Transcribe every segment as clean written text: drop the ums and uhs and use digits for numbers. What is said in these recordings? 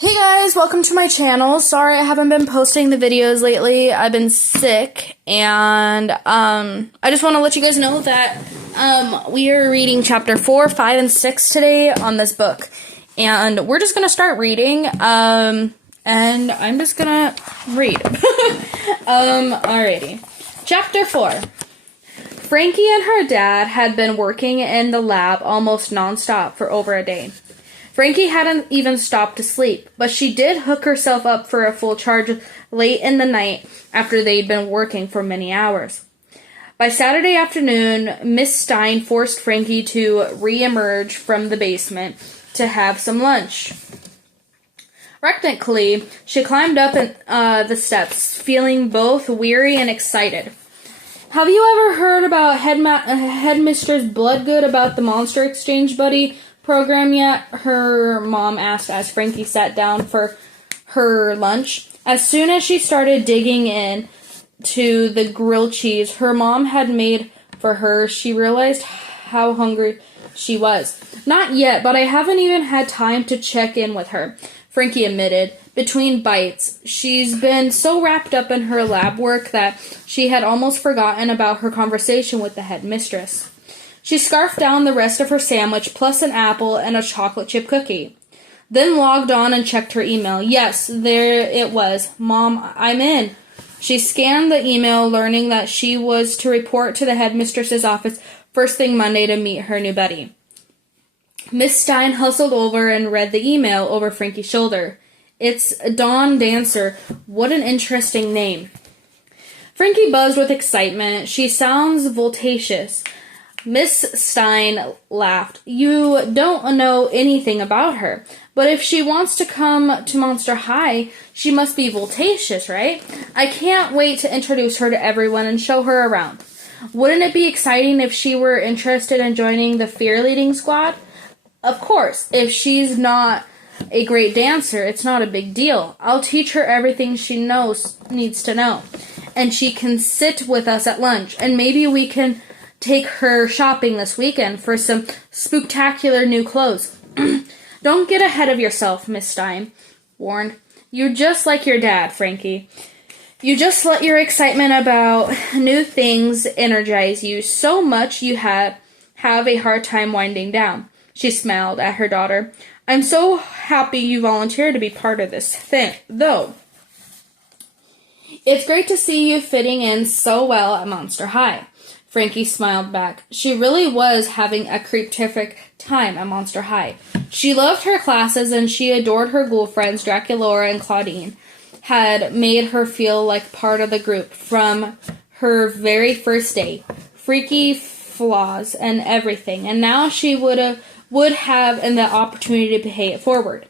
Hey guys, welcome to my channel. Sorry I haven't been posting the videos lately. I've been sick, and I just want to let you guys know that we are reading chapter 4, 5, and 6 today on this book. And we're just going to start reading, and I'm just going to read. Alrighty. Chapter 4. Frankie and her dad had been working in the lab almost non-stop for over a day. Frankie hadn't even stopped to sleep, but she did hook herself up for a full charge late in the night after they'd been working for many hours. By Saturday afternoon, Miss Stein forced Frankie to re-emerge from the basement to have some lunch. Reluctantly, she climbed up the steps, feeling both weary and excited. Have you ever heard about Headmistress Bloodgood about the Monster Exchange Buddy program yet? Her mom asked as Frankie sat down for her lunch. As soon as she started digging in to the grilled cheese her mom had made for her, she realized how hungry she was. Not yet, but I haven't even had time to check in with her, Frankie admitted. Between bites, she's been so wrapped up in her lab work that she had almost forgotten about her conversation with the headmistress. She scarfed down the rest of her sandwich, plus an apple and a chocolate chip cookie. Then logged on and checked her email. Yes, there it was. Mom, I'm in. She scanned the email, learning that she was to report to the headmistress's office first thing Monday to meet her new buddy. Miss Stein hustled over and read the email over Frankie's shoulder. It's Dawn Dancer. What an interesting name. Frankie buzzed with excitement. She sounds voltacious. Miss Stein laughed. You don't know anything about her, but if she wants to come to Monster High, she must be voltacious, right? I can't wait to introduce her to everyone and show her around. Wouldn't it be exciting if she were interested in joining the fear leading squad? Of course, if she's not a great dancer, it's not a big deal. I'll teach her everything she needs to know, and she can sit with us at lunch, and maybe we can take her shopping this weekend for some spooktacular new clothes. Don't get ahead of yourself, Miss Stein warned. You're just like your dad, Frankie. You just let your excitement about new things energize you so much you have a hard time winding down. She smiled at her daughter. I'm so happy you volunteered to be part of this thing, though. It's great to see you fitting in so well at Monster High. Frankie smiled back. She really was having a creep-terrific time at Monster High. She loved her classes, and she adored her ghoul friends. Draculaura and Claudine had made her feel like part of the group from her very first day. Freaky flaws and everything, and now she would have the opportunity to pay it forward.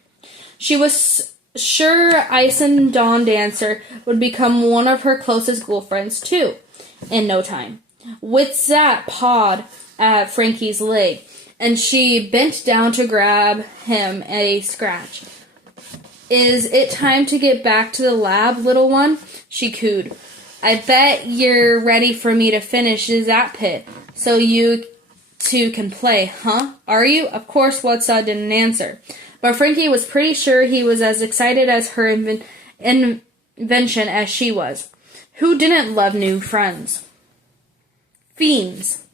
She was sure Ice and Dawn Dancer would become one of her closest ghoul friends, too, in no time. With that pawed at Frankie's leg, and she bent down to grab him a scratch. Is it time to get back to the lab, little one? She cooed. I bet you're ready for me to finish that pit, so you two can play, huh? Are you? Of course, Whatsa didn't answer, but Frankie was pretty sure he was as excited as her invention as she was. Who didn't love new friends? Fiends.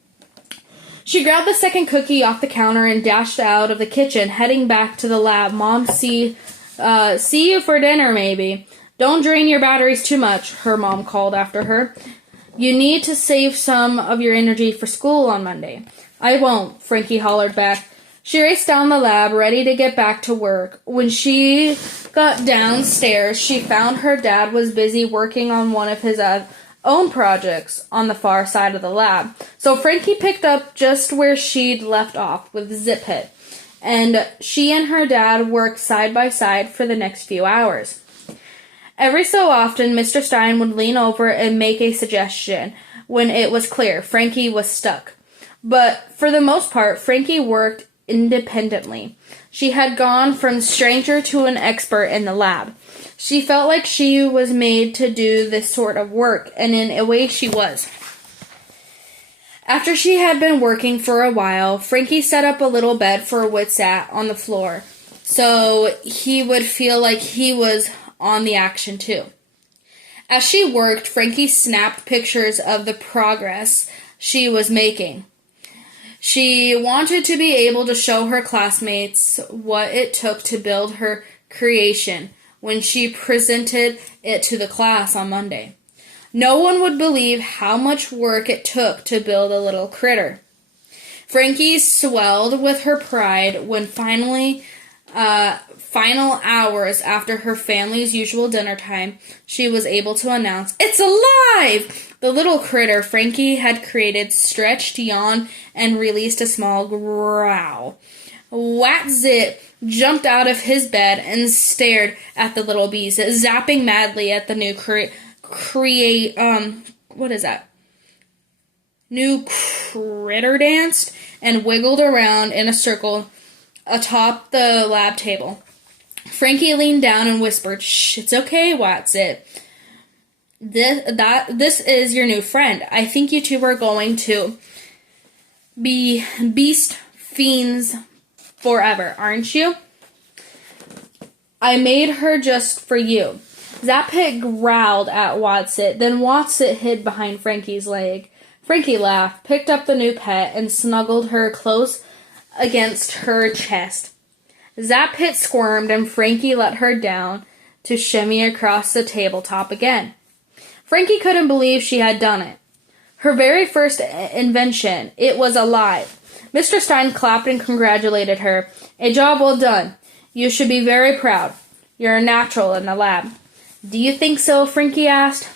She grabbed the second cookie off the counter and dashed out of the kitchen, heading back to the lab. Mom, see you for dinner, maybe. Don't drain your batteries too much, her mom called after her. You need to save some of your energy for school on Monday. I won't, Frankie hollered back. She raced down the lab, ready to get back to work. When she got downstairs, she found her dad was busy working on one of his own projects on the far side of the lab. So Frankie picked up just where she'd left off with Zip Hit, and she and her dad worked side by side for the next few hours. Every so often, Mr. Stein would lean over and make a suggestion when it was clear Frankie was stuck. But for the most part, Frankie worked independently. She had gone from stranger to an expert in the lab. She felt like she was made to do this sort of work, and in a way she was. After she had been working for a while, Frankie set up a little bed for Witsat on the floor. so he would feel like he was on the action too. As she worked, Frankie snapped pictures of the progress she was making. She wanted to be able to show her classmates what it took to build her creation when she presented it to the class on Monday. No one would believe how much work it took to build a little critter. Frankie swelled with her pride when final hours after her family's usual dinner time, she was able to announce, "It's alive!" The little critter Frankie had created stretched, yawned, and released a small growl. Watzit jumped out of his bed and stared at the little bees, zapping madly at the new new critter danced and wiggled around in a circle atop the lab table. Frankie leaned down and whispered, "Shh, it's okay, Watzit. This is your new friend. I think you two are going to be beast fiends forever, aren't you? I made her just for you." Zappit growled at Watzit, then Watzit hid behind Frankie's leg. Frankie laughed, picked up the new pet, and snuggled her close against her chest. Zappit squirmed, and Frankie let her down to shimmy across the tabletop again. Frankie couldn't believe she had done it. Her very first invention. It was alive. Mr. Stein clapped and congratulated her. "A job well done. You should be very proud. You're a natural in the lab." "Do you think so?" Frankie asked.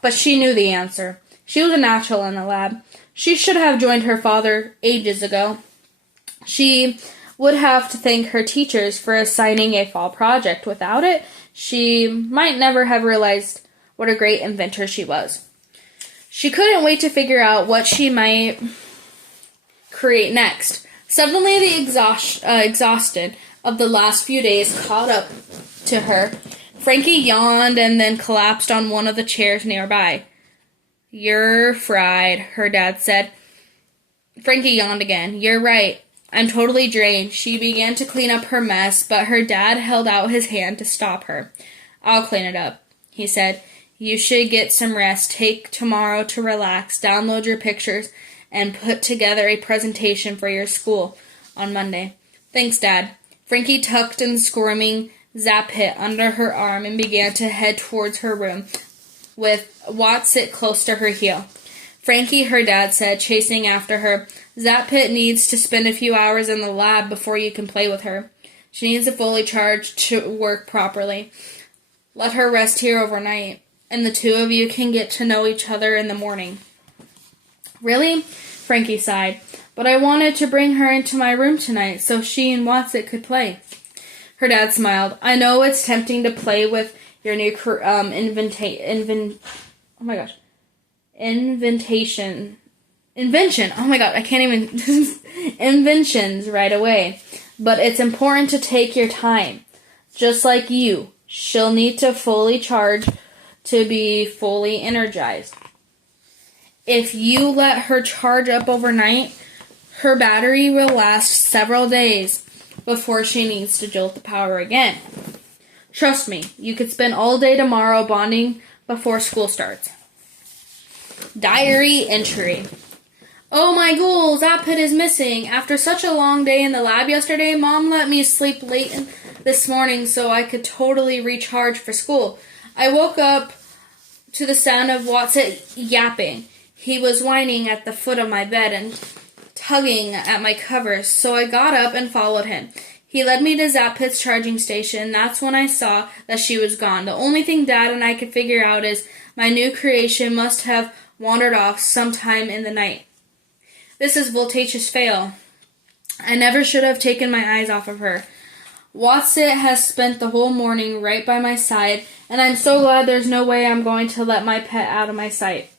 But she knew the answer. She was a natural in the lab. She should have joined her father ages ago. She would have to thank her teachers for assigning a fall project. Without it, she might never have realized what a great inventor she was. She couldn't wait to figure out what she might create next. Suddenly, the exhaustion of the last few days caught up to her. Frankie yawned and then collapsed on one of the chairs nearby. "You're fried," her dad said. Frankie yawned again. "You're right. I'm totally drained." She began to clean up her mess, but her dad held out his hand to stop her. "I'll clean it up," he said. "You should get some rest. Take tomorrow to relax, download your pictures, and put together a presentation for your school on Monday." "Thanks, Dad." Frankie tucked and squirming Zappit under her arm and began to head towards her room, with Watzit close to her heel. "Frankie," her dad said, chasing after her, "Zappit needs to spend a few hours in the lab before you can play with her. She needs to fully charged to work properly. Let her rest here overnight, and the two of you can get to know each other in the morning." "Really?" Frankie sighed. "But I wanted to bring her into my room tonight so she and Watzit could play." Her dad smiled. "I know it's tempting to play with your new inventions right away. But it's important to take your time. Just like you, she'll need to fully charge to be fully energized. If you let her charge up overnight, her battery will last several days before she needs to jolt the power again. Trust me, you could spend all day tomorrow bonding before school starts." Diary entry. "Oh my Ghoul, Zappit is missing. After such a long day in the lab yesterday, Mom let me sleep late this morning so I could totally recharge for school. I woke up to the sound of Watzit yapping. He was whining at the foot of my bed and tugging at my covers, so I got up and followed him. He led me to Zappit's charging station. That's when I saw that she was gone. The only thing Dad and I could figure out is my new creation must have wandered off sometime in the night. This is voltageous fail. I never should have taken my eyes off of her. Watzit has spent the whole morning right by my side, and I'm so glad there's no way I'm going to let my pet out of my sight.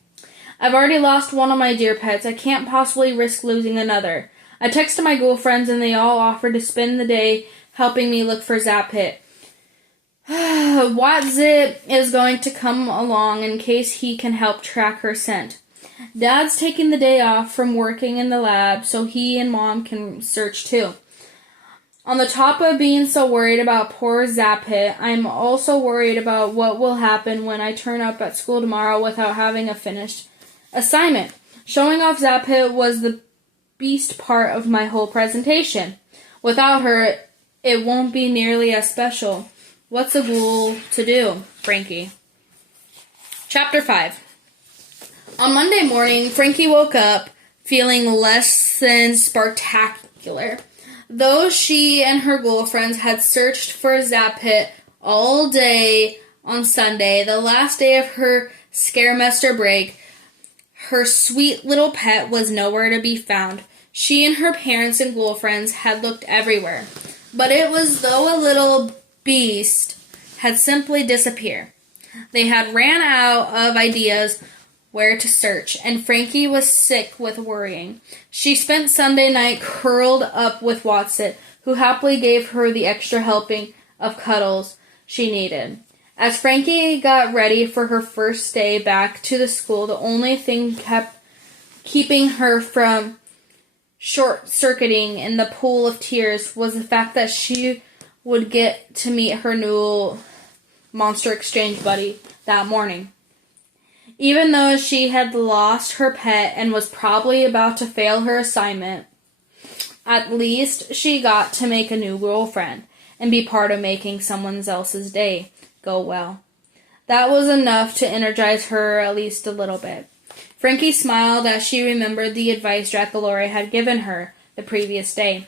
I've already lost one of my dear pets. I can't possibly risk losing another. I texted my ghoul friends, and they all offered to spend the day helping me look for Zappit. Watzit is going to come along in case he can help track her scent. Dad's taking the day off from working in the lab so he and Mom can search too. On the top of being so worried about poor Zapit, I'm also worried about what will happen when I turn up at school tomorrow without having a finished assignment. Showing off Zapit was the beast part of my whole presentation. Without her, it won't be nearly as special. What's a ghoul to do, Frankie? Chapter 5. On Monday morning, Frankie woke up feeling less than spectacular. Though she and her ghoul friends had searched for Zapit all day on Sunday, the last day of her Scaremester break, her sweet little pet was nowhere to be found. She and her parents and ghoul friends had looked everywhere, but it was though a little beast had simply disappeared. They had ran out of ideas where to search, and Frankie was sick with worrying. She spent Sunday night curled up with Watson, who happily gave her the extra helping of cuddles she needed. As Frankie got ready for her first day back to the school, the only thing kept keeping her from short-circuiting in the pool of tears was the fact that she would get to meet her new monster exchange buddy that morning. Even though she had lost her pet and was probably about to fail her assignment, at least she got to make a new girlfriend and be part of making someone else's day go well. That was enough to energize her at least a little bit. Frankie smiled as she remembered the advice Draculaura had given her the previous day.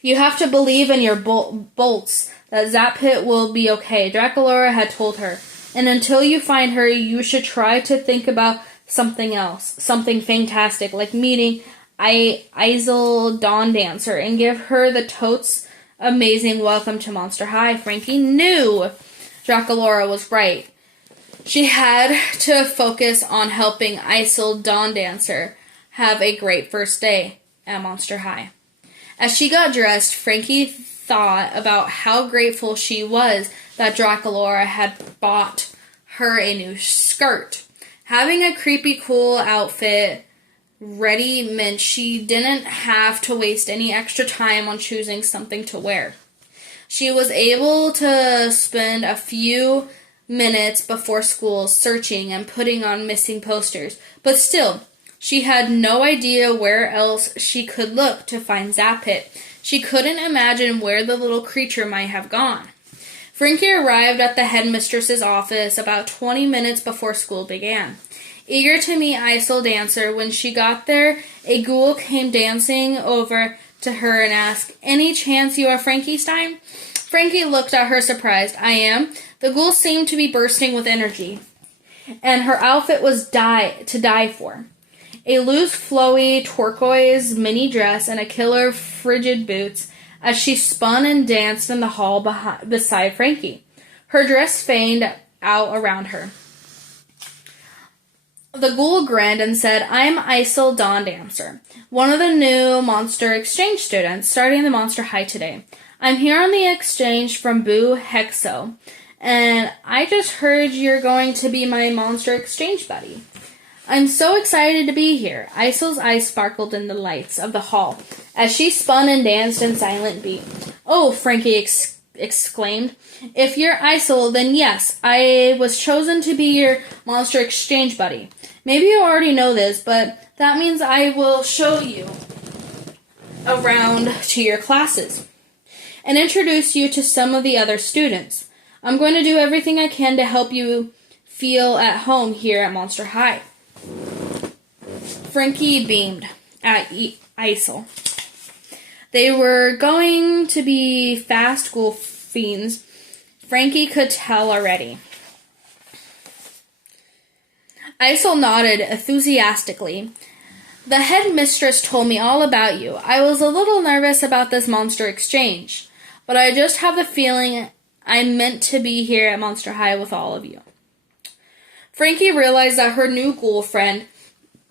You have to believe in your bolts that Zapit will be okay, Draculaura had told her. And until you find her, you should try to think about something else, something fantastic, like meeting Isel Dawn Dancer and give her the totes amazing welcome to Monster High. Frankie knew Draculaura was right. She had to focus on helping Isel Dawn Dancer have a great first day at Monster High. As she got dressed, Frankie thought about how grateful she was that Draculaura had bought her a new skirt. Having a creepy cool outfit ready meant she didn't have to waste any extra time on choosing something to wear. She was able to spend a few minutes before school searching and putting on missing posters, but still, she had no idea where else she could look to find Zapit. She couldn't imagine where the little creature might have gone. Frankie arrived at the headmistress's office about 20 minutes before school began. Eager to meet Isel Dancer, when she got there, a ghoul came dancing over to her and asked, "Any chance you are Frankie Stein?" Frankie looked at her surprised. "I am." The ghoul seemed to be bursting with energy, and her outfit was to die for. A loose, flowy turquoise mini dress and a killer frigid boots as she spun and danced in the hall beside Frankie. Her dress fanned out around her. The ghoul grinned and said, "I'm Isel Dawn Dancer, one of the new Monster Exchange students starting the Monster High today. I'm here on the exchange from Boo Hexo, and I just heard you're going to be my Monster Exchange buddy. I'm so excited to be here." Isel's eyes sparkled in the lights of the hall as she spun and danced in silent beat. "Oh," Frankie exclaimed. "If you're Isel, then yes, I was chosen to be your Monster Exchange buddy. Maybe you already know this, but that means I will show you around to your classes and introduce you to some of the other students. I'm going to do everything I can to help you feel at home here at Monster High." Frankie beamed at Isel. They were going to be fast ghoul fiends. Frankie could tell already. Isel nodded enthusiastically. "The headmistress told me all about you. I was a little nervous about this monster exchange, but I just have the feeling I'm meant to be here at Monster High with all of you." Frankie realized that her new ghoul friend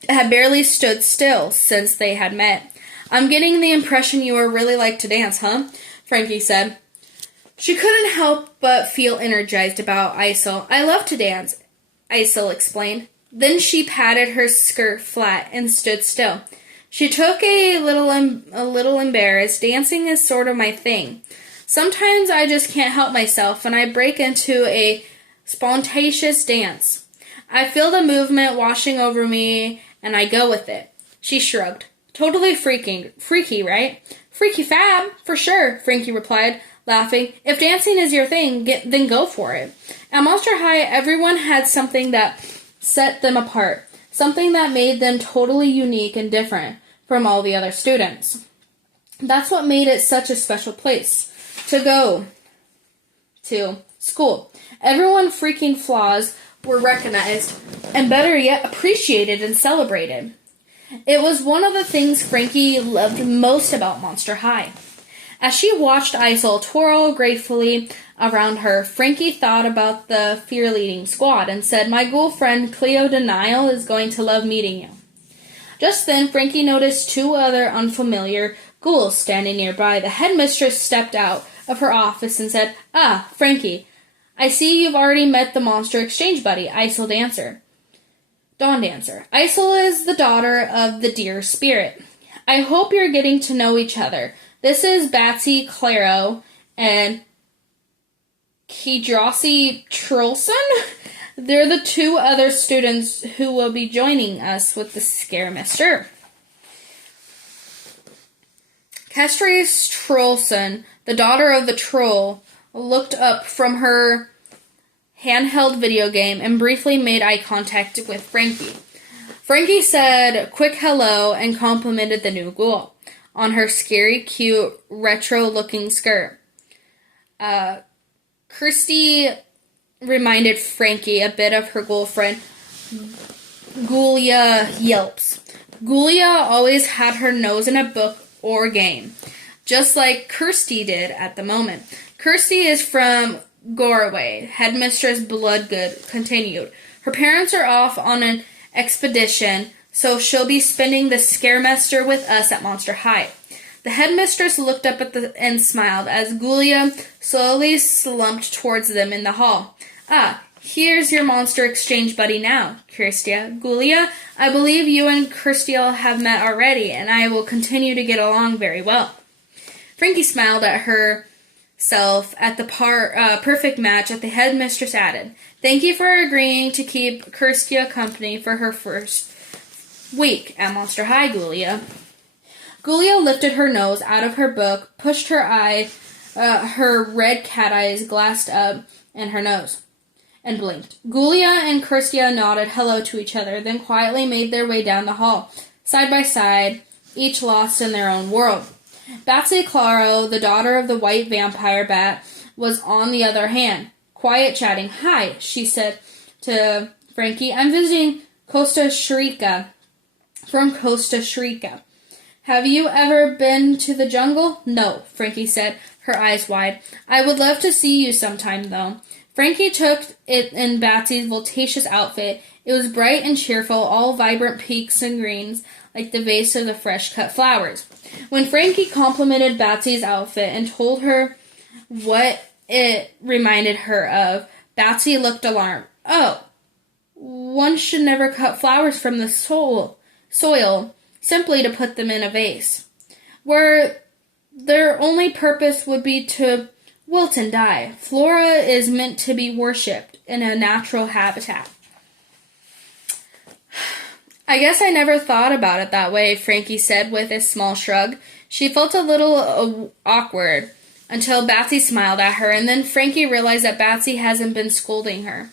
had barely stood still since they had met. "I'm getting the impression you really like to dance, huh?" Frankie said. She couldn't help but feel energized about Isel. "I love to dance," Isel explained. Then she patted her skirt flat and stood still. She took a little embarrassed. Dancing is sort of my thing. Sometimes I just can't help myself and I break into a spontaneous dance. I feel the movement washing over me and I go with it. She shrugged. Totally freaky, right? Freaky fab, for sure, Frankie replied, laughing. If dancing is your thing, then go for it. At Monster High, everyone had something that set them apart, something that made them totally unique and different from all the other students. That's what made it such a special place to go to school. Everyone's freaking flaws were recognized and better yet appreciated and celebrated. It was one of the things Frankie loved most about Monster High. As she watched Isol twirl gracefully around her, Frankie thought about the fear-leading squad and said, "My ghoul friend Cleo Denial is going to love meeting you." Just then, Frankie noticed two other unfamiliar ghouls standing nearby. The headmistress stepped out of her office and said, "Ah, Frankie, I see you've already met the monster exchange buddy, Isol Dancer. Dawn Dancer. Isol is the daughter of the deer spirit. I hope you're getting to know each other. This is Batsy Claro and Kidrasi Trolson. They're the two other students who will be joining us with the Scaremister." Castries Trolson, the daughter of the troll, looked up from her handheld video game and briefly made eye contact with Frankie. Frankie said a quick hello and complimented the new ghoul on her scary, cute, retro-looking skirt. Kirsty reminded Frankie a bit of her ghoul friend, Ghoulia Yelps. Ghoulia always had her nose in a book or game, just like Kirsty did at the moment. Kirsty is from Gorway, Headmistress Bloodgood continued. Her parents are off on an expedition, so she'll be spending the Scaremester with us at Monster High. The headmistress looked up and smiled as Ghoulia slowly slumped towards them in the hall. "Ah, here's your monster exchange buddy now, Kirstia. Ghoulia, I believe you and Kirstiel have met already, and I will continue to get along very well." Frankie smiled at herself at the perfect match that the headmistress added. "Thank you for agreeing to keep Kirstia company for her first week at Monster High, Ghoulia." Ghoulia lifted her nose out of her book, pushed her red cat eyes glassed up in her nose, and blinked. Ghoulia and Kirstia nodded hello to each other, then quietly made their way down the hall, side by side, each lost in their own world. Batsy Claro, the daughter of the white vampire bat, was on the other hand, quiet chatting. "Hi," she said to Frankie. "I'm visiting Costa Shrika, from Costa Shrika. Have you ever been to the jungle?" "No," Frankie said, her eyes wide. "I would love to see you sometime, though." Frankie took it in Batsy's voluptuous outfit. It was bright and cheerful, all vibrant pinks and greens, like the vase of the fresh-cut flowers. When Frankie complimented Batsy's outfit and told her what it reminded her of, Batsy looked alarmed. "Oh, one should never cut flowers from the soil simply to put them in a vase, where their only purpose would be to wilt and die. Flora is meant to be worshipped in a natural habitat." "I guess I never thought about it that way," Frankie said with a small shrug. She felt a little awkward until Batsy smiled at her, and then Frankie realized that Batsy hasn't been scolding her,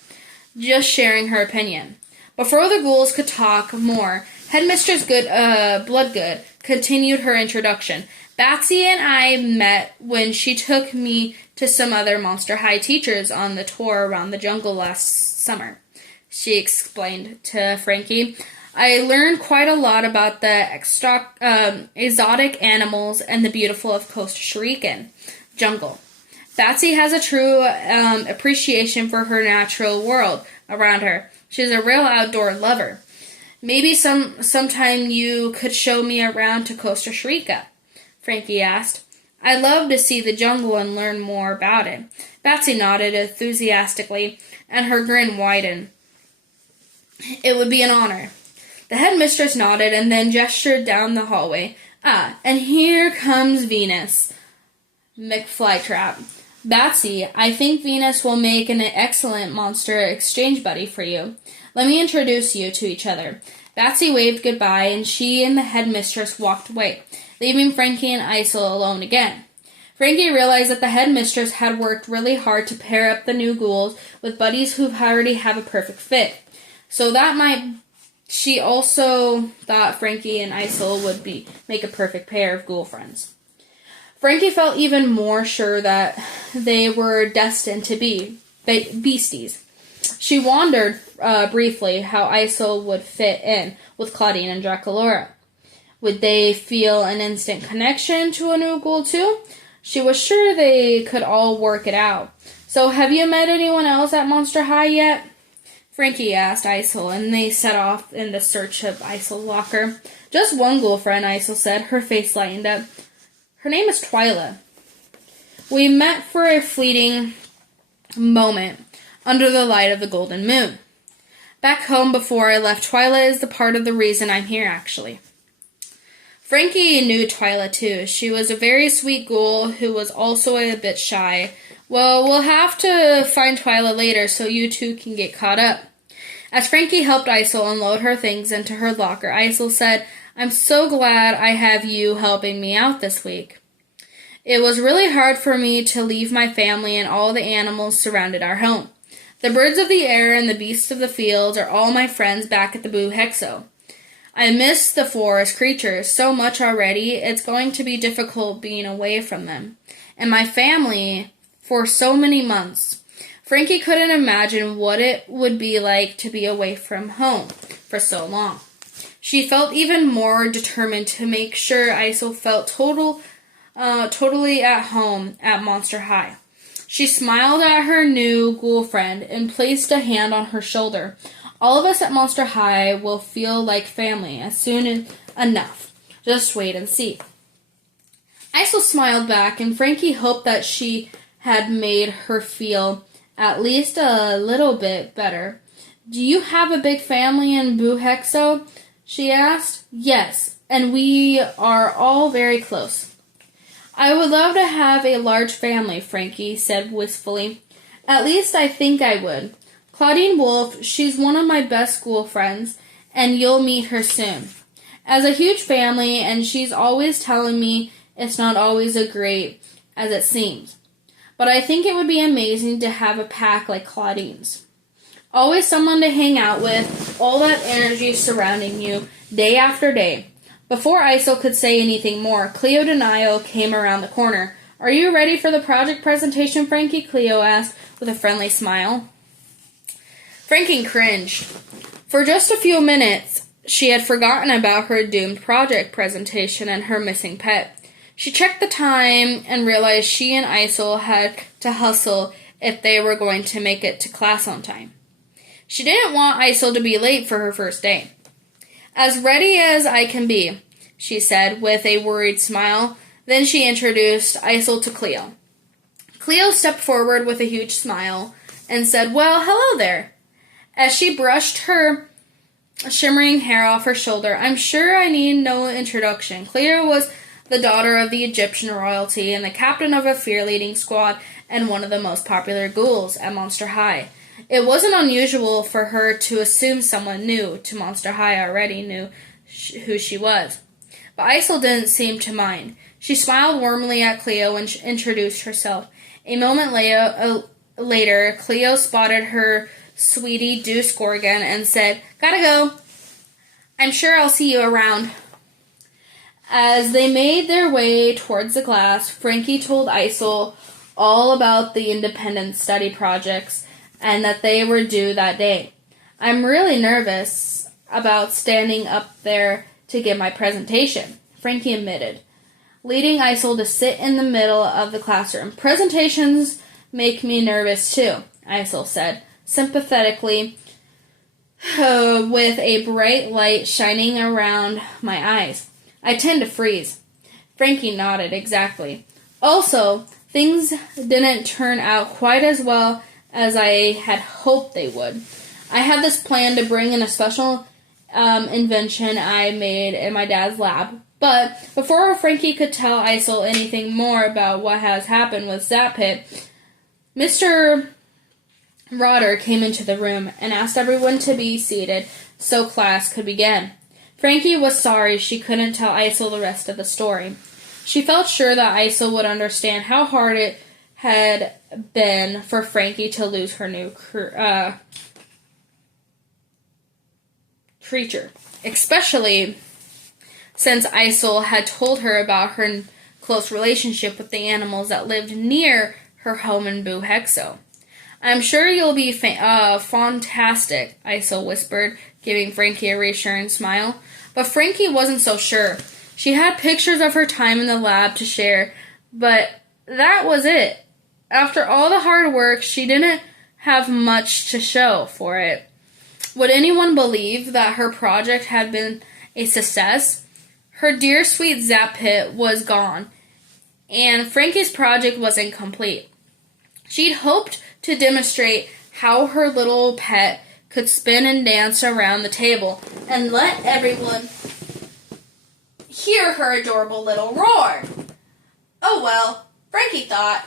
just sharing her opinion. Before the ghouls could talk more, Headmistress Bloodgood continued her introduction. "Batsy and I met when she took me to some other Monster High teachers on the tour around the jungle last summer," she explained to Frankie. "I learned quite a lot about the exotic animals and the beautiful of Costa Rican jungle. Batsy has a true appreciation for her natural world around her. She's a real outdoor lover. Maybe sometime you could show me around to Costa Rica," Frankie asked. "I'd love to see the jungle and learn more about it." Batsy nodded enthusiastically, and her grin widened. "It would be an honor. The headmistress nodded and then gestured down the hallway. "Ah, and here comes Venus, McFlytrap. Batsy, I think Venus will make an excellent monster exchange buddy for you. Let me introduce you to each other." Batsy waved goodbye, and she and the headmistress walked away, leaving Frankie and Isel alone again. Frankie realized that the headmistress had worked really hard to pair up the new ghouls with buddies who already have a perfect fit. She also thought Frankie and Isel would make a perfect pair of ghoul friends. Frankie felt even more sure that they were destined to be beasties. She wondered briefly how Isel would fit in with Claudine and Draculaura. Would they feel an instant connection to a new ghoul too? She was sure they could all work it out. "So have you met anyone else at Monster High yet?" Frankie asked Isel, and they set off in the search of Isel's locker. "Just one ghoul friend," Isel said. Her face lightened up. "Her name is Twyla. We met for a fleeting moment under the light of the golden moon. Back home before I left, Twyla is the part of the reason I'm here, actually." Frankie knew Twyla too. She was a very sweet ghoul who was also a bit shy. "Well, we'll have to find Twyla later so you two can get caught up." As Frankie helped Isel unload her things into her locker, Isel said, "I'm so glad I have you helping me out this week. It was really hard for me to leave my family and all the animals surrounded our home. The birds of the air and the beasts of the fields are all my friends back at the Boo Hexo. I miss the forest creatures so much already, it's going to be difficult being away from them. And my family for so many months." Frankie couldn't imagine what it would be like to be away from home for so long. She felt even more determined to make sure Isel felt totally at home at Monster High. She smiled at her new ghoul friend and placed a hand on her shoulder. "All of us at Monster High will feel like family as soon as enough. Just wait and see." Isel smiled back, and Frankie hoped that she had made her feel at least a little bit better. "Do you have a big family in Boo Hexo?" she asked. "Yes, and we are all very close." "I would love to have a large family," Frankie said wistfully. "At least I think I would. Claudine Wolf, she's one of my best school friends, and you'll meet her soon. As a huge family, and she's always telling me it's not always as great as it seems. But I think it would be amazing to have a pack like Claudine's. Always someone to hang out with, all that energy surrounding you, day after day." Before Isel could say anything more, Cleo Denio came around the corner. "Are you ready for the project presentation, Frankie?" Cleo asked with a friendly smile. Frankie cringed. For just a few minutes, she had forgotten about her doomed project presentation and her missing pet. She checked the time and realized she and Isel had to hustle if they were going to make it to class on time. She didn't want Isel to be late for her first day. "As ready as I can be," she said with a worried smile. Then she introduced Isel to Cleo. Cleo stepped forward with a huge smile and said, "Well, hello there." As she brushed her shimmering hair off her shoulder, "I'm sure I need no introduction. Cleo was the daughter of the Egyptian royalty and the captain of a fear-leading squad and one of the most popular ghouls at Monster High. It wasn't unusual for her to assume someone new to Monster High already knew who she was. But Isel didn't seem to mind. She smiled warmly at Cleo and introduced herself. A moment later, Cleo spotted her sweetie Deuce Gorgon and said, "Gotta go. I'm sure I'll see you around." As they made their way towards the class, Frankie told Isel all about the independent study projects and that they were due that day. "I'm really nervous about standing up there to give my presentation," Frankie admitted, leading Isel to sit in the middle of the classroom. "Presentations make me nervous too," Isel said, sympathetically, with a bright light shining around my eyes. "I tend to freeze." Frankie nodded exactly. "Also, things didn't turn out quite as well as I had hoped they would. I had this plan to bring in a special invention I made in my dad's lab. But before Frankie could tell Isel anything more about what has happened with Zapit, Mr. Rotter came into the room and asked everyone to be seated so class could begin. Frankie was sorry she couldn't tell Isel the rest of the story. She felt sure that Isel would understand how hard it had been for Frankie to lose her new creature, especially since Isel had told her about her close relationship with the animals that lived near her home in Boo Hexo. "I'm sure you'll be fantastic," Isel whispered, giving Frankie a reassuring smile. But Frankie wasn't so sure. She had pictures of her time in the lab to share, but that was it. After all the hard work, she didn't have much to show for it. Would anyone believe that her project had been a success? Her dear sweet Zapit was gone, and Frankie's project was incomplete. She'd hoped to demonstrate how her little pet could spin and dance around the table and let everyone hear her adorable little roar. Oh well, Frankie thought.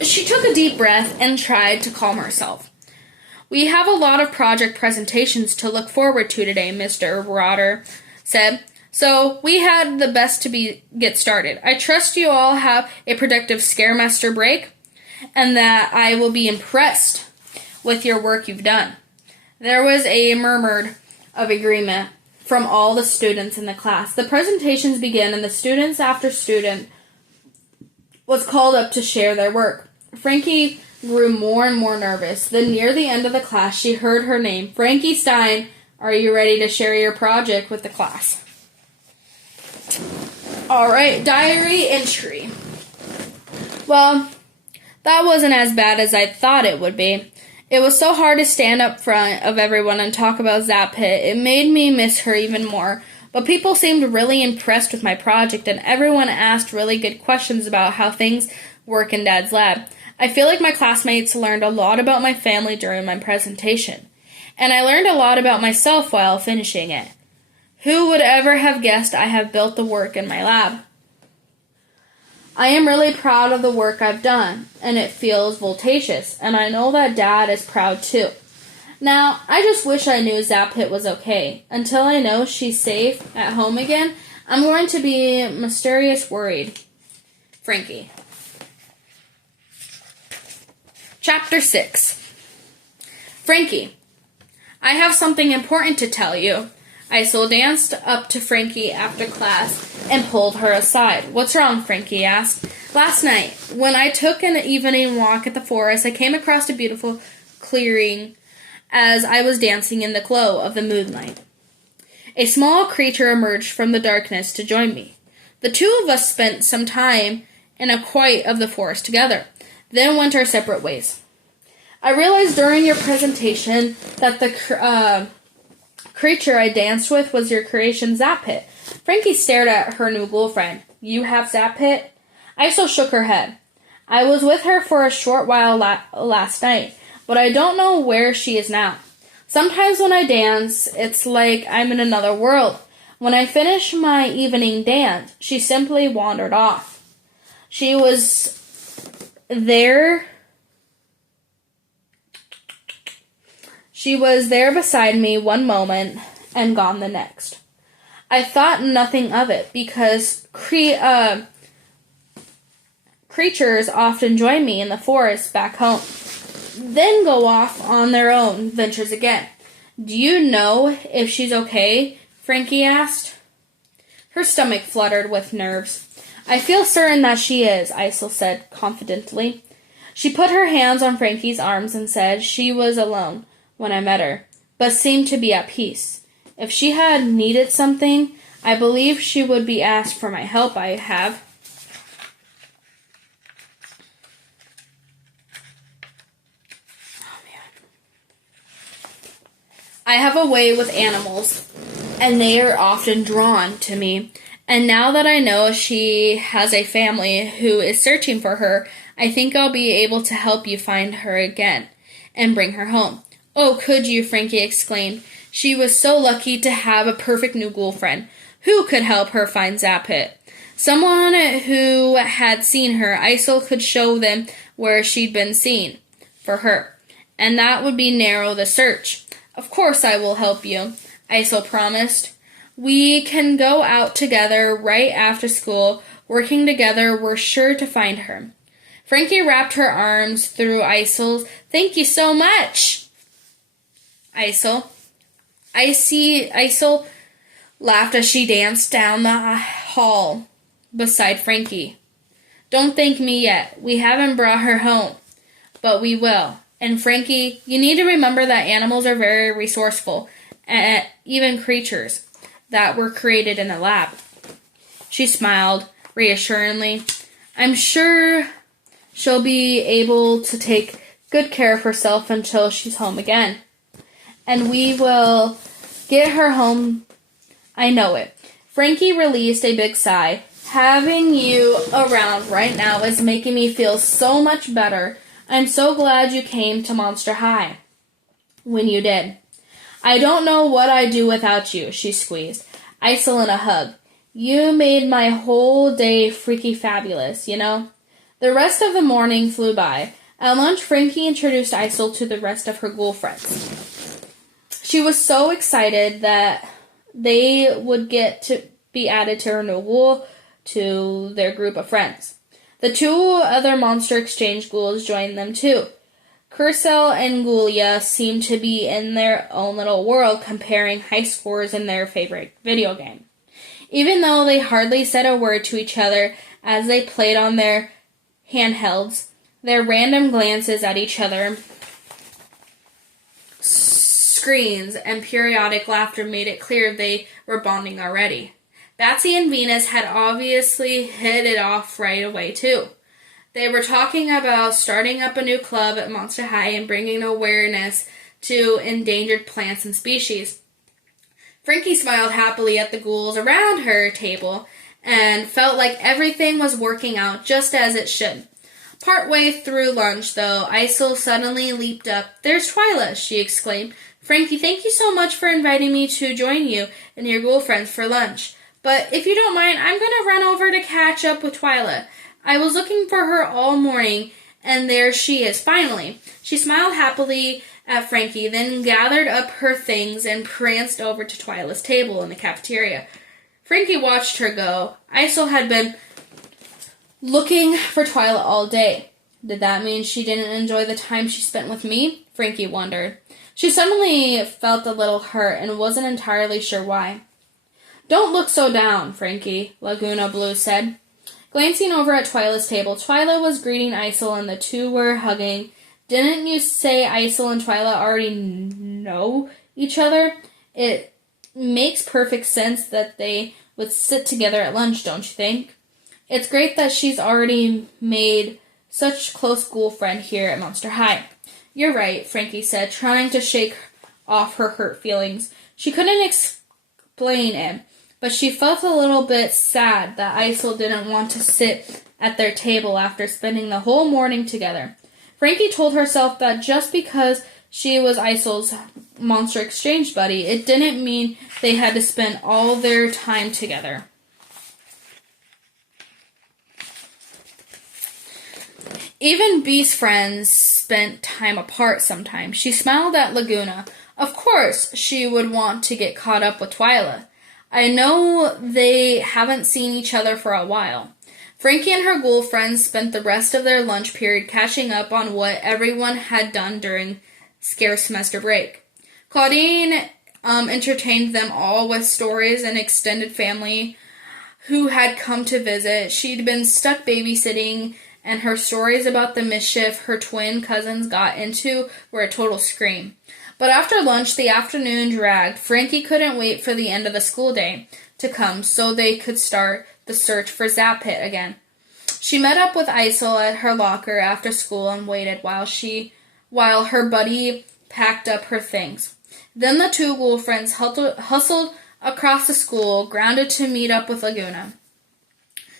She took a deep breath and tried to calm herself. "We have a lot of project presentations to look forward to today," Mr. Rotter said. "So we had the best to get started. I trust you all have a productive Scaremaster break, and that I will be impressed with your work you've done." There was a murmur of agreement from all the students in the class. The presentations began, and the students after student was called up to share their work. Frankie grew more and more nervous. Then near the end of the class, she heard her name. "Frankie Stein, are you ready to share your project with the class?" All right, diary entry. Well, that wasn't as bad as I thought it would be. It was so hard to stand up front of everyone and talk about Zapit. It made me miss her even more. But people seemed really impressed with my project, and everyone asked really good questions about how things work in Dad's lab. I feel like my classmates learned a lot about my family during my presentation. And I learned a lot about myself while finishing it. Who would ever have guessed I have built the work in my lab? I am really proud of the work I've done, and it feels voltacious, and I know that Dad is proud too. Now, I just wish I knew Zapit was okay. Until I know she's safe at home again, I'm going to be mysterious worried. Frankie. Chapter 6. Frankie, I have something important to tell you. Isel danced up to Frankie after class and pulled her aside. "What's wrong?" Frankie asked. "Last night, when I took an evening walk at the forest, I came across a beautiful clearing as I was dancing in the glow of the moonlight. A small creature emerged from the darkness to join me. The two of us spent some time in a quiet of the forest together, then went our separate ways. I realized during your presentation that the creature I danced with was your creation, Zapit." Frankie stared at her new ghoul friend. "You have Zapit?" Isel shook her head. "I was with her for a short while last night, but I don't know where she is now. Sometimes when I dance, it's like I'm in another world. When I finished my evening dance, she simply wandered off. She was there beside me one moment and gone the next. I thought nothing of it because creatures often join me in the forest back home, then go off on their own ventures again. Do you know if she's okay?" Frankie asked. Her stomach fluttered with nerves. "I feel certain that she is," Isel said confidently. She put her hands on Frankie's arms and said she was alone when I met her, but seemed to be at peace. If she had needed something, I believe she would be asked for my help. I have a way with animals, and they are often drawn to me. And now that I know she has a family who is searching for her, I think I'll be able to help you find her again and bring her home." "Oh, could you?" Frankie exclaimed. She was so lucky to have a perfect new ghoul friend. Who could help her find Zapit? Someone who had seen her. Isol could show them where she'd been seen for her, and that would be narrow the search. Of course I will help you, Isol promised. We can go out together right after school. Working together, we're sure to find her. Frankie wrapped her arms through Isol's. Thank you so much, Isol. Isol laughed as she danced down the hall beside Frankie. Don't thank me yet. We haven't brought her home, but we will. And Frankie, you need to remember that animals are very resourceful, and even creatures that were created in a lab. She smiled reassuringly. I'm sure she'll be able to take good care of herself until she's home again. And we will get her home. I know it. Frankie released a big sigh. Having you around right now is making me feel so much better. I'm so glad you came to Monster High when you did. I don't know what I'd do without you, she squeezed Isol in a hug. You made my whole day freaky fabulous, you know? The rest of the morning flew by. At lunch, Frankie introduced Isol to the rest of her ghoul friends. She was so excited that they would get to be added to her new ghoul to their group of friends. The two other monster exchange ghouls joined them too. Cursel and Ghoulia seemed to be in their own little world comparing high scores in their favorite video game. Even though they hardly said a word to each other as they played on their handhelds, their random glances at each other, screens, and periodic laughter made it clear they were bonding already. Batsy and Venus had obviously hit it off right away, too. They were talking about starting up a new club at Monster High and bringing awareness to endangered plants and species. Frankie smiled happily at the ghouls around her table and felt like everything was working out just as it should. Partway through lunch, though, Isol suddenly leaped up. There's Twyla, she exclaimed. Frankie, thank you so much for inviting me to join you and your ghoul friends for lunch. But if you don't mind, I'm going to run over to catch up with Twyla. I was looking for her all morning, and there she is, finally. She smiled happily at Frankie, then gathered up her things and pranced over to Twyla's table in the cafeteria. Frankie watched her go. Isol had been looking for Twyla all day. Did that mean she didn't enjoy the time she spent with me? Frankie wondered. She suddenly felt a little hurt and wasn't entirely sure why. Don't look so down, Frankie, Laguna Blue said. Glancing over at Twyla's table, Twyla was greeting Isol and the two were hugging. Didn't you say Isol and Twyla already know each other? It makes perfect sense that they would sit together at lunch, don't you think? It's great that she's already made such close ghoul friend here at Monster High. You're right, Frankie said, trying to shake off her hurt feelings. She couldn't explain it, but she felt a little bit sad that Isol didn't want to sit at their table after spending the whole morning together. Frankie told herself that just because she was Isol's monster exchange buddy, it didn't mean they had to spend all their time together. Even Bee's friends spent time apart sometimes. She smiled at Laguna. Of course she would want to get caught up with Twyla. I know they haven't seen each other for a while. Frankie and her ghoul friends spent the rest of their lunch period catching up on what everyone had done during scarce semester break. Claudine entertained them all with stories and extended family who had come to visit. She'd been stuck babysitting, and her stories about the mischief her twin cousins got into were a total scream. But after lunch, the afternoon dragged. Frankie couldn't wait for the end of the school day to come so they could start the search for Zapit again. She met up with Isol at her locker after school and waited while her buddy packed up her things. Then the two ghoul friends hustled across the school, grounded to meet up with Laguna.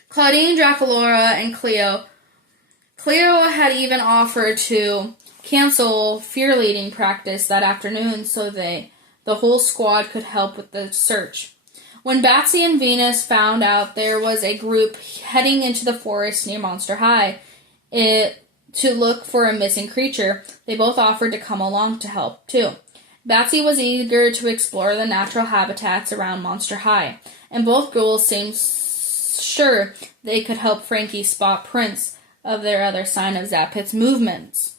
Claudine, Draculaura, and Cleo had even offered to cancel fear-leading practice that afternoon so the the whole squad could help with the search. When Batsy and Venus found out there was a group heading into the forest near Monster High to look for a missing creature, they both offered to come along to help, too. Batsy was eager to explore the natural habitats around Monster High, and both ghouls seemed sure they could help Frankie spot prints of their other sign of Zapit's movements.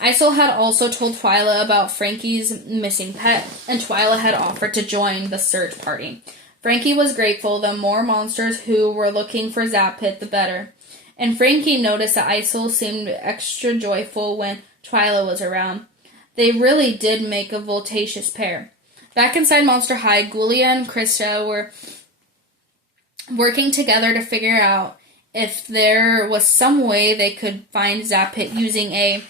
Isol had also told Twyla about Frankie's missing pet, and Twyla had offered to join the search party. Frankie was grateful. The more monsters who were looking for Zapit, the better. And Frankie noticed that Isol seemed extra joyful when Twyla was around. They really did make a voltacious pair. Back inside Monster High, Ghoulia and Krista were working together to figure out if there was some way they could find Zapit using a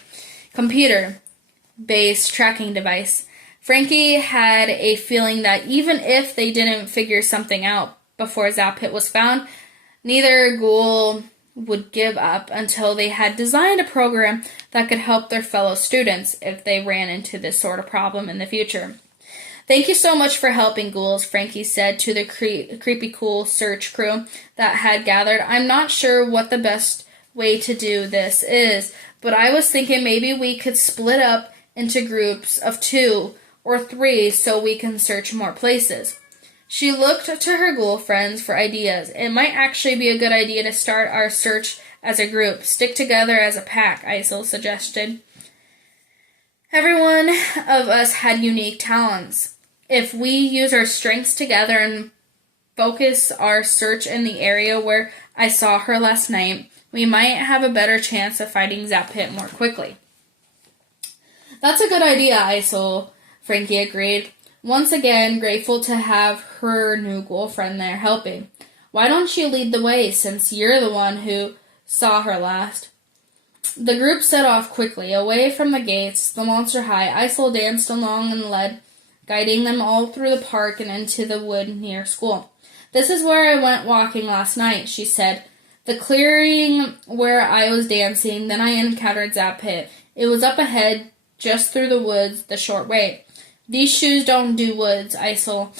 computer-based tracking device. Frankie had a feeling that even if they didn't figure something out before Zapit was found, neither ghoul would give up until they had designed a program that could help their fellow students if they ran into this sort of problem in the future. "Thank you so much for helping, ghouls," Frankie said to the creepy cool search crew that had gathered. "I'm not sure what the best way to do this is, but I was thinking maybe we could split up into groups of 2 or 3 so we can search more places." She looked to her ghoul friends for ideas. "It might actually be a good idea to start our search as a group. Stick together as a pack," Isol suggested. "Every one of us had unique talents. If we use our strengths together and focus our search in the area where I saw her last night, we might have a better chance of finding Zapit more quickly." "That's a good idea, Isol," Frankie agreed, once again grateful to have her new ghoul friend there helping. "Why don't you lead the way, since you're the one who saw her last?" The group set off quickly. Away from the gates, the Monster High, Isol danced along and led, guiding them all through the park and into the wood near school. "This is where I went walking last night," she said. "The clearing where I was dancing, then I encountered Zapit. It was up ahead, just through the woods, the short way. These shoes don't do woods, Isol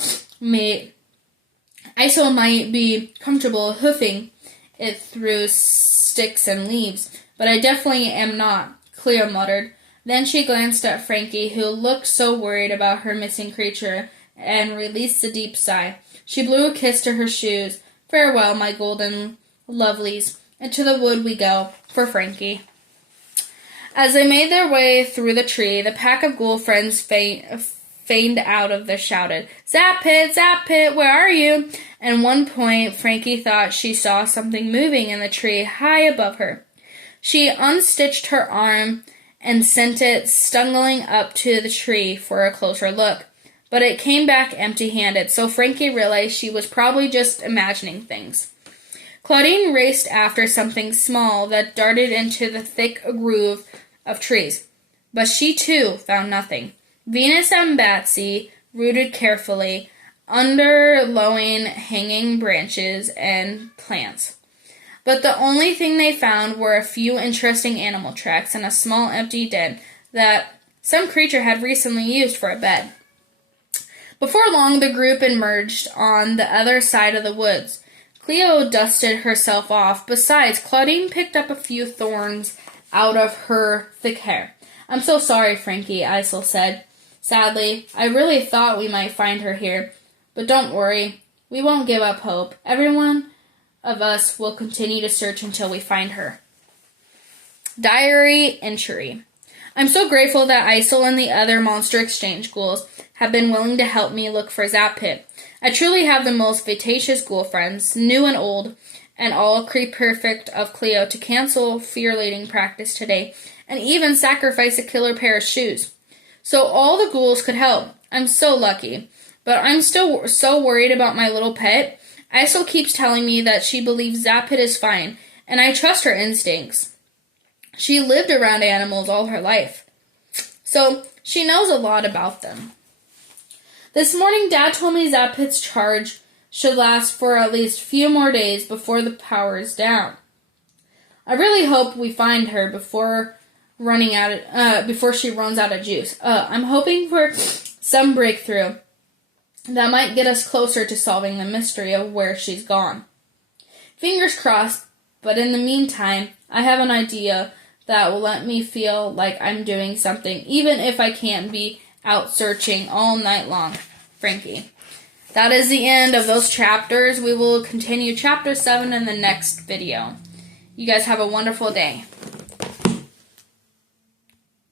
might be comfortable hoofing it through sticks and leaves, but I definitely am not," Cleo muttered. Then she glanced at Frankie, who looked so worried about her missing creature, and released a deep sigh. She blew a kiss to her shoes. "Farewell, my golden lovelies. Into the wood we go, for Frankie." As they made their way through the tree, the pack of ghoul friends feigned out of their shouted, "Zapit, Zapit, where are you?" At one point, Frankie thought she saw something moving in the tree high above her. She unstitched her arm and sent it stumbling up to the tree for a closer look. But it came back empty-handed, so Frankie realized she was probably just imagining things. Claudine raced after something small that darted into the thick grove of trees, but she too found nothing. Venus and Batsy rooted carefully under low hanging branches and plants. But the only thing they found were a few interesting animal tracks and a small empty den that some creature had recently used for a bed. Before long, the group emerged on the other side of the woods. Cleo dusted herself off. Besides, Claudine picked up a few thorns out of her thick hair. "I'm so sorry, Frankie," Isol said. "Sadly, I really thought we might find her here. But don't worry, we won't give up hope. Everyone of us will continue to search until we find her." Diary entry. "I'm so grateful that Isol and the other Monster Exchange ghouls have been willing to help me look for Zapit. I truly have the most vivacious ghoul friends, new and old, and all creep-perfect of Cleo to cancel fear-leading practice today, and even sacrifice a killer pair of shoes. So all the ghouls could help. I'm so lucky. But I'm still so worried about my little pet. Isol keeps telling me that she believes Zapit is fine, and I trust her instincts. She lived around animals all her life, so she knows a lot about them. This morning, Dad told me Zapit's charge should last for at least a few more days before the power is down. I really hope we find her before she runs out of juice. I'm hoping for some breakthrough that might get us closer to solving the mystery of where she's gone. Fingers crossed, but in the meantime, I have an idea that will let me feel like I'm doing something, even if I can't be out searching all night long. Frankie. That is the end of those chapters. We will continue chapter 7 in the next video. You guys have a wonderful day.